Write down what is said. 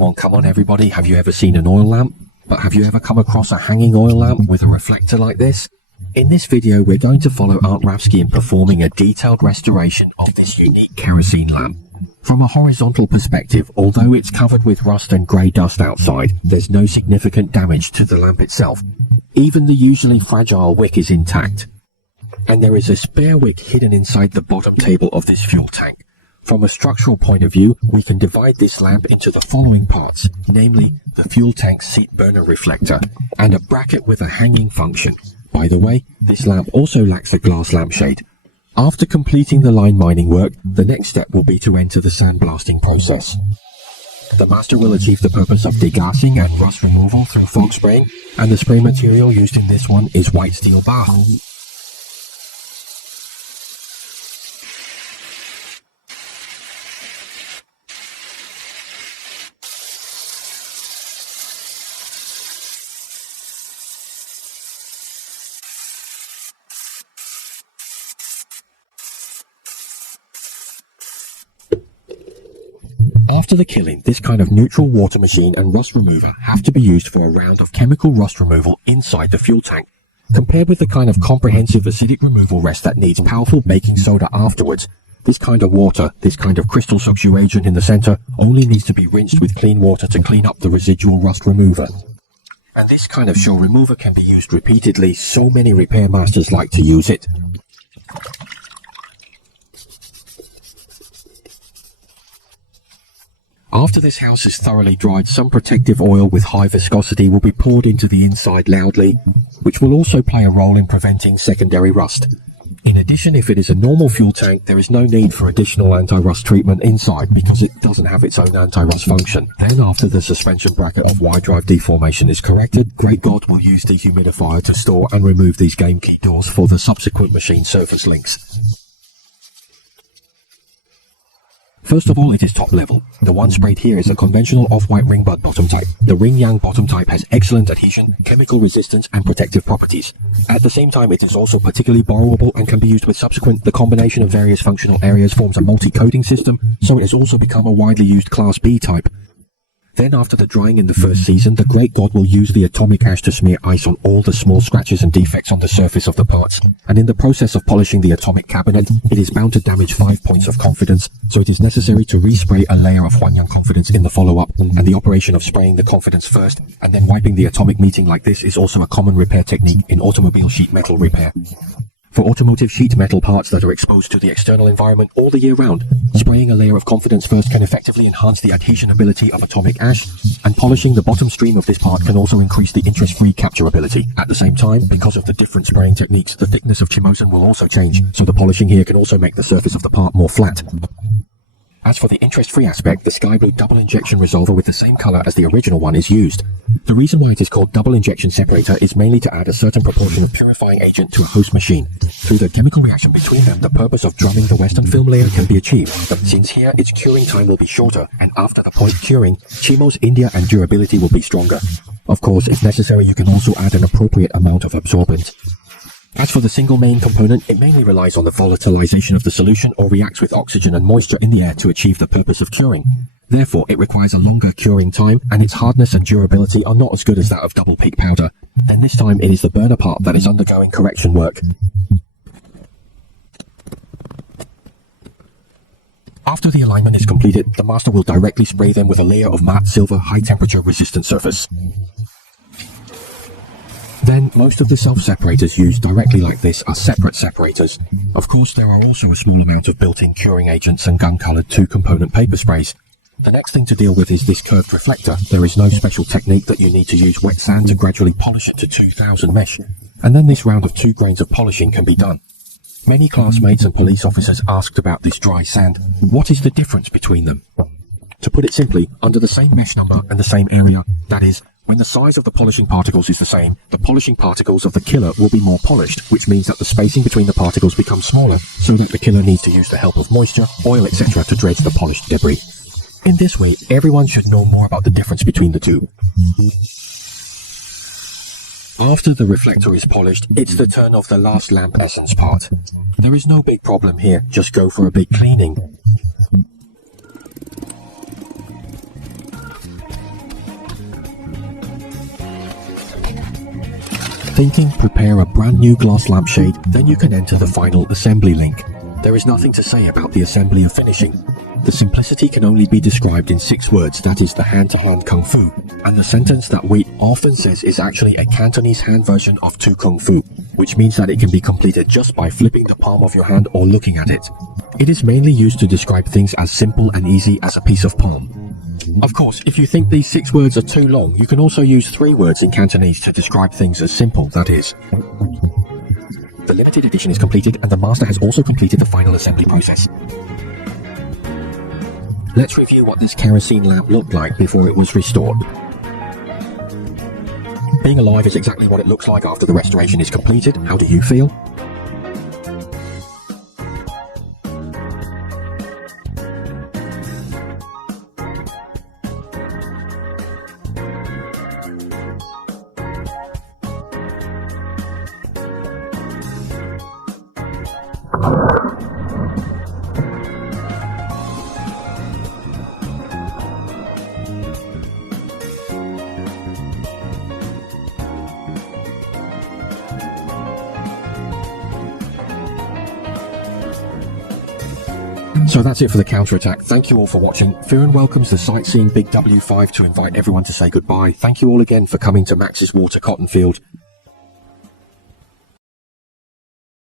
Come on everybody, have you ever seen an oil lamp? But have you ever come across a hanging oil lamp with a reflector like this? In this video we're going to follow Art Ravsky in performing a detailed restoration of this unique kerosene lamp. From a horizontal perspective, although it's covered with rust and grey dust outside, there's no significant damage to the lamp itself. Even the usually fragile wick is intact. And there is a spare wick hidden inside the bottom table of this fuel tank. From a structural point of view, we can divide this lamp into the following parts, namely the fuel tank seat burner reflector and a bracket with a hanging function. By the way, this lamp also lacks a glass lampshade. After completing the line mining work, the next step will be to enter the sandblasting process. The master will achieve the purpose of degassing and rust removal through fog spraying, and the spray material used in this one is white steel bath. After the killing, this kind of neutral water machine and rust remover have to be used for a round of chemical rust removal inside the fuel tank. Compared with the kind of comprehensive acidic removal rest that needs powerful baking soda afterwards, this kind of water, this kind of crystal substituent in the center, only needs to be rinsed with clean water to clean up the residual rust remover. And this kind of shell remover can be used repeatedly, so many repair masters like to use it. After this house is thoroughly dried, some protective oil with high viscosity will be poured into the inside loudly, which will also play a role in preventing secondary rust. In addition, if it is a normal fuel tank, there is no need for additional anti-rust treatment inside because it doesn't have its own anti-rust function. Then after the suspension bracket of Y drive deformation is corrected, Great God will use the humidifier to store and remove these game key doors for the subsequent machine surface links. First of all, it is top level. The one sprayed here is a conventional off-white ring bud bottom type. The ring yang bottom type has excellent adhesion, chemical resistance and protective properties. At the same time, it is also particularly borrowable and can be used with subsequent. The combination of various functional areas forms a multi-coating system, so it has also become a widely used Class B type. Then after the drying in the first season, the Great God will use the atomic ash to smear ice on all the small scratches and defects on the surface of the parts. And in the process of polishing the atomic cabinet, it is bound to damage 5 points of confidence, so it is necessary to respray a layer of Huanyang confidence in the follow-up, and the operation of spraying the confidence first, and then wiping the atomic meeting like this is also a common repair technique in automobile sheet metal repair. For automotive sheet metal parts that are exposed to the external environment all the year round, spraying a layer of confidence first can effectively enhance the adhesion ability of atomic ash, and polishing the bottom stream of this part can also increase the interest-free capture ability. At the same time, because of the different spraying techniques, the thickness of chimosan will also change, so the polishing here can also make the surface of the part more flat. As for the interest-free aspect, the sky blue double injection resolver with the same color as the original one is used. The reason why it is called double injection separator is mainly to add a certain proportion of purifying agent to a host machine. Through the chemical reaction between them, the purpose of drumming the western film layer can be achieved. Since here, its curing time will be shorter, and after the point curing, Chimo's India and durability will be stronger. Of course, if necessary, you can also add an appropriate amount of absorbent. As for the single main component, it mainly relies on the volatilization of the solution or reacts with oxygen and moisture in the air to achieve the purpose of curing. Therefore, it requires a longer curing time, and its hardness and durability are not as good as that of double peak powder. Then this time it is the burner part that is undergoing correction work. After the alignment is completed, the master will directly spray them with a layer of matte silver high temperature resistant surface. Then, most of the self-separators used directly like this are separate separators. Of course, there are also a small amount of built-in curing agents and gun-colored 2-component paper sprays. The next thing to deal with is this curved reflector. There is no special technique that you need to use wet sand to gradually polish it to 2000 mesh. And then this round of 2 grains of polishing can be done. Many classmates and police officers asked about this dry sand. What is the difference between them? To put it simply, under the same mesh number and the same area, that is, when the size of the polishing particles is the same, the polishing particles of the killer will be more polished, which means that the spacing between the particles becomes smaller, so that the killer needs to use the help of moisture, oil, etc. to dredge the polished debris. In this way, everyone should know more about the difference between the two. After the reflector is polished, it's the turn of the last lamp essence part. There is no big problem here, just go for a big cleaning. thinking, prepare a brand new glass lampshade, then you can enter the final assembly link. There is nothing to say about the assembly or finishing. The simplicity can only be described in 6 words, that is the hand-to-hand kung fu, and the sentence that we often says is actually a Cantonese hand version of Tu Kung Fu, which means that it can be completed just by flipping the palm of your hand or looking at it. It is mainly used to describe things as simple and easy as a piece of palm. Of course, if you think these 6 words are too long, you can also use 3 words in Cantonese to describe things as simple, that is. The limited edition is completed and the master has also completed the final assembly process. Let's review what this kerosene lamp looked like before it was restored. Being alive is exactly what it looks like after the restoration is completed. How do you feel? So that's it for the counterattack. Thank you all for watching. Firan welcomes the Sightseeing Big W5 to invite everyone to say goodbye. Thank you all again for coming to Max's Water Cotton Field.